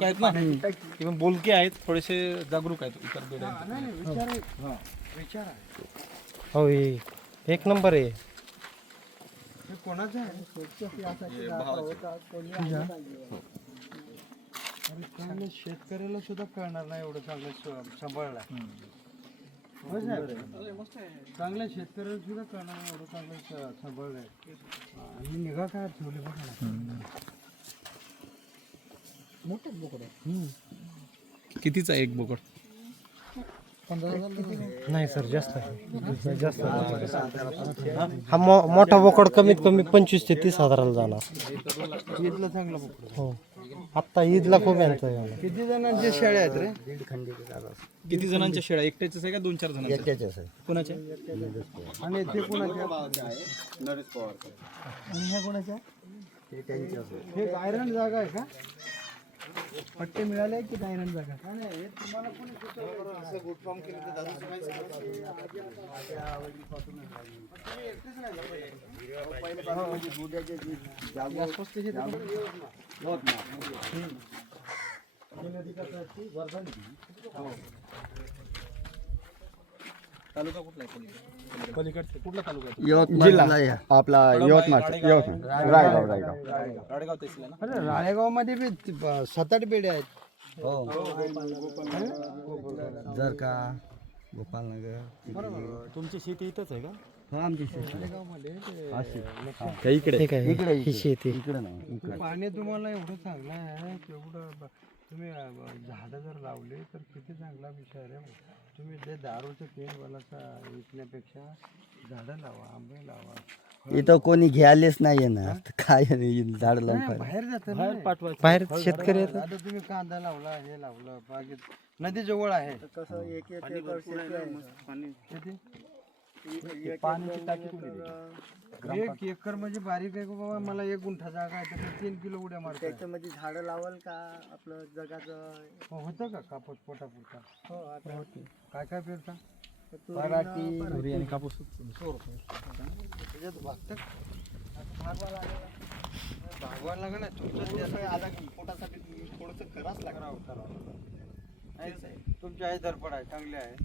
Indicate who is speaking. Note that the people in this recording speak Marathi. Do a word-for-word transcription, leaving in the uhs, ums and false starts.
Speaker 1: जागरूक आहेत ना, किंवा बोलके आहेत, थोडेसे जागरूक आहेत इतर बेड्या.
Speaker 2: हो हे एक नंबर आहे.
Speaker 3: कोणाचं आहे? चांगलं शेतकऱ्याला सुद्धा कळणार नाही एवढं चांगलं सांभाळला. चांगल्या शेतकऱ्याला सुद्धा कळणार नाही एवढं चांगलं सांभाळलंय. आणि निघा काय ठेवले बघा ना. मोठे बोकड आहे.
Speaker 1: कितीचा एक बोकड?
Speaker 2: नाही सर जास्त आहे. जास्त हा मो- मोठा बोकड कमीत कमी पंचवीस ते तीस हजाराला जाणार.
Speaker 3: ईदला चांगला बोकड.
Speaker 2: हो आत्ता ईदला खूप यांचं आहे.
Speaker 3: किती जणांचे शेळ्या आहेत रे?
Speaker 1: किती जणांच्या शेळ्या? एकट्याच आहे का दोन चार जणांच्या? कोणाच्या?
Speaker 3: आणि ते कोणाच्या? आणि ह्या कोणाच्या? हे गायरान जागा आहे का? पट्टे मिळाले की गायरान जागा? तुम्हाला कोणी सुचवलं? असं गुड फॉर्म केलं तर दादा सगळ्यांनी सांगितलं.
Speaker 1: तालुका कुठला आहे? पलीकडचे कुठला तालुका आहे?
Speaker 4: यवतमाळ आपला यवतमाळ यवतमाळ रायगाव रायगाव
Speaker 1: राडेगाव तहसील आहे ना?
Speaker 3: अरे राळेगाव मध्ये बी सात आठ बेडे आहेत.
Speaker 4: हो जर का गोपालनगर.
Speaker 2: तुमची शेती इथंच आहे का?
Speaker 4: हो आमची शेती
Speaker 2: इकडे
Speaker 4: इकडे
Speaker 2: ही शेती
Speaker 4: इकडे नाही इकडे.
Speaker 3: पाणी तुम्हाला एवढं चांगलं आहे तेवढं ब- तुम्ही झाडं जर लावले तर किती चांगला विचार आहे. तुम्ही ते दारूचं केनवालाचा विकण्यापेक्षा झाडं लावा, आंबे लावा.
Speaker 4: इथं कोणी घ्यायलाच नाही ना काय झाड लावून
Speaker 3: नाही,
Speaker 4: पाहिजे.
Speaker 3: बाहेर जातं ना.
Speaker 2: बाहेर शेतकरी येतात.
Speaker 3: आता तुम्ही कांदा लावला, हे लावलं, बागेत नदी जवळ आहे. एक एकर म्हणजे बारीक आहे का बाबा. मला एक गुंठा जागा आहे तर तीन किलो उड्या मारतात.
Speaker 4: त्याच्यामध्ये झाडं लावल का आपलं जगाचं
Speaker 3: हो, होतं का कापूस पोटापुरता?
Speaker 4: हो
Speaker 3: काय काय पेरता?
Speaker 4: पराठी
Speaker 1: तुरी आणि कापूस.
Speaker 3: त्याच्यात भागतं भागवायला लागेल ना तुमचं.
Speaker 4: आला की पोटासाठी थोडंसं करावंच लागतं.
Speaker 3: तुमची आई धडपड आहे, चांगली आहे.